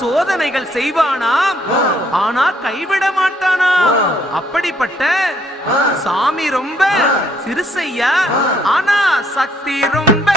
சோதனைகள் செய்வானாம். ஆனா கைவிட மாட்டானா அப்படிப்பட்ட சாமி ரொம்ப சிறுசையா ஆனா சக்தி ரொம்ப.